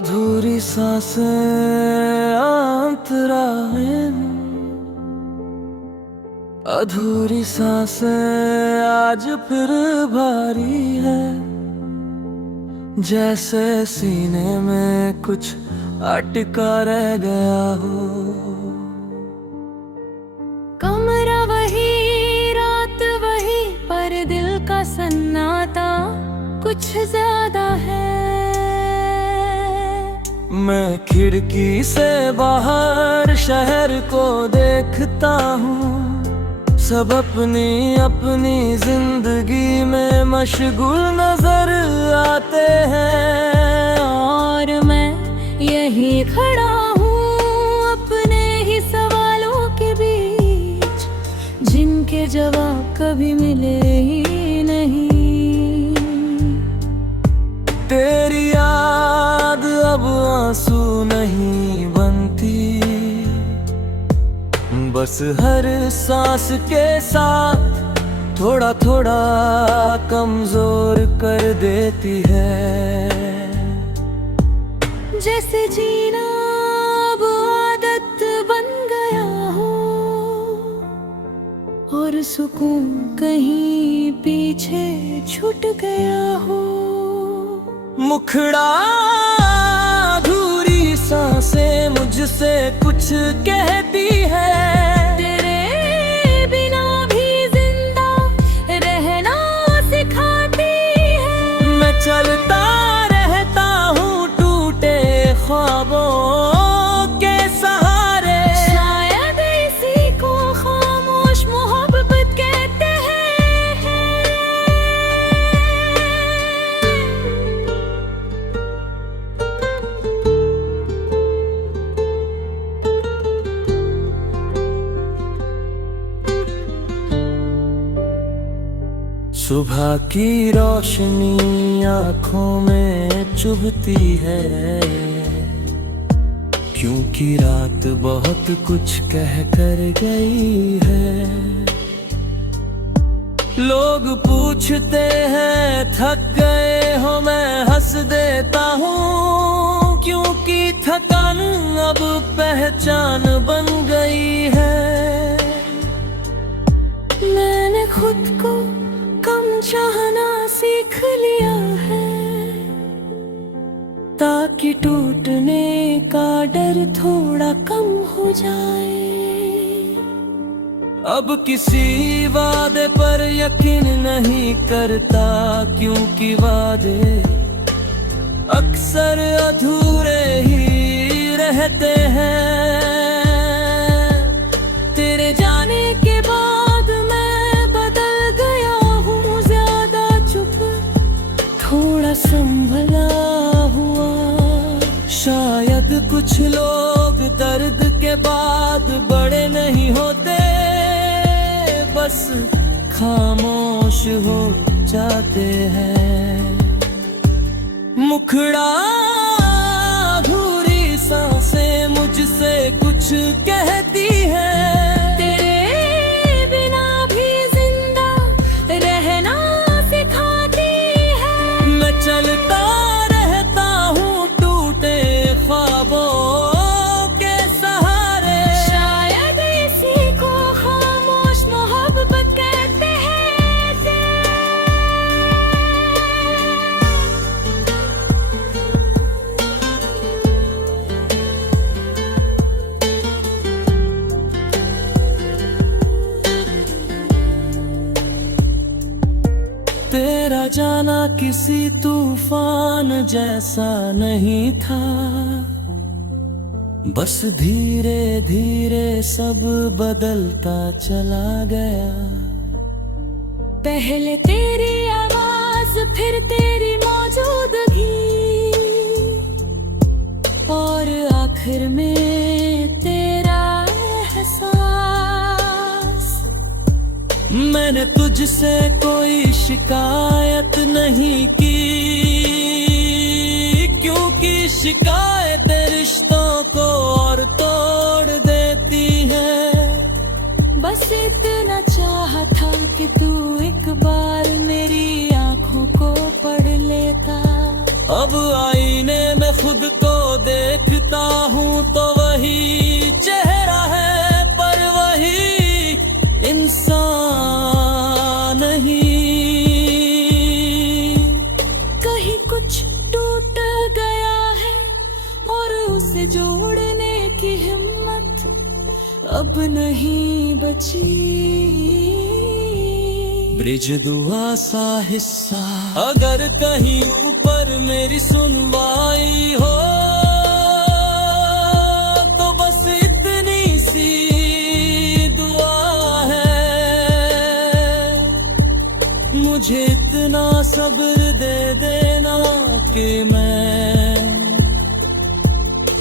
अधूरी सांसें अंतराल, अधूरी सांसें आज फिर भारी है। जैसे सीने में कुछ अटका रह गया हो। कमरा वही, रात वही, पर दिल का सन्नाटा कुछ ज्यादा है। मैं खिड़की से बाहर शहर को देखता हूँ। सब अपनी अपनी जिंदगी में मशगूल नजर आते हैं। और मैं यहीं खड़ा हूँ अपने ही सवालों के बीच, जिनके जवाब कभी मिले ही नहीं। तेरी याद अब आंसू नहीं बनती, बस हर सांस के साथ थोड़ा थोड़ा कमजोर कर देती है। जैसे जीना अब आदत बन गया हो, और सुकून कहीं पीछे छूट गया हो। मुखड़ा अधूरी सांसें मुझसे कुछ कहती है। तेरे बिना भी जिंदा रहना सिखाती है। मैं चलता रहता हूँ टूटे ख्वाबों के सहारे। शायद इसी को खामोश मोहब्बत कहते हैं। सुबह की रोशनी आँखों में चुभती है, क्योंकि रात बहुत कुछ कह कर गई है। लोग पूछते हैं थक गए हो, मैं हंस देता हूँ, क्योंकि थकान अब पहचान बन गई है। मैंने खुद को कम चाहना सीख लिया है, ताकि टूटने का डर थोड़ा कम हो जाए। अब किसी वादे पर यकीन नहीं करता, क्योंकि वादे अक्सर अधूरे ही रहते हैं। तेरे जाने के बाद मैं बदल गया हूँ, ज्यादा चुप, थोड़ा संभला हुआ। शायद कुछ लोग दर्द के बाद बड़े नहीं होते, बस खामोश हो जाते हैं। मुखड़ा अधूरी सांसें मुझसे कुछ कहती है। तेरे बिना भी जिंदा रहना सिखाती है। मैं चलता रहता हूँ टूटे ख्वाबों के सहारे। शायद इसी को खामोश मोहब्बत कहते हैं। तेरा जाना किसी तूफान जैसा नहीं था, बस धीरे धीरे सब बदलता चला गया। पहले तेरी आवाज, फिर तेरी मौजूदगी, और आखिर में तेरा एहसास। मैंने तुझसे कोई शिकायत नहीं की, क्योंकि शिकायत रिश्तों को और तोड़ देती है। बस इतना चाहा था कि तू एक बार मेरी आंखों को पढ़ लेता। अब आईने में खुद को से जोड़ने की हिम्मत अब नहीं बची। ब्रिज दुआ सा हिस्सा अगर कहीं ऊपर मेरी सुनवाई हो, तो बस इतनी सी दुआ है। मुझे इतना सब्र दे देना कि मैं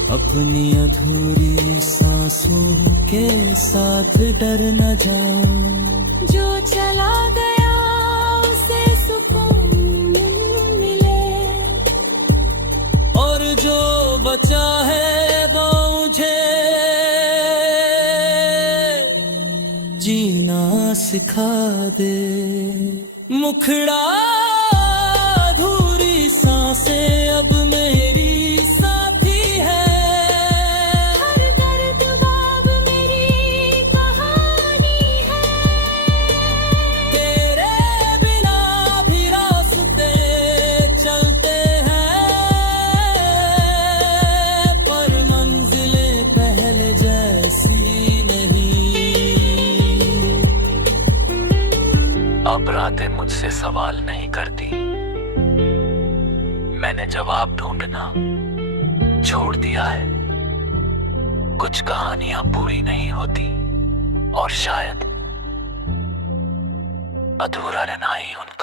अपनी अधूरी सांसों के साथ डर न जाऊं। जो चला गया उसे सुकून मिले, और जो बचा है वो मुझे जीना सिखा दे। मुखड़ा अधूरी सांसें अब मेरी साथी है। हर दर्द बाब मेरी कहानी है। तेरे बिना भी रास्ते चलते हैं, पर मंजिलें पहले जैसी नहीं। अब रातें मुझसे सवाल नहीं करती, मैंने जवाब ढूंढना छोड़ दिया है। कुछ कहानियां पूरी नहीं होती, और शायद अधूरा रहना ही उनका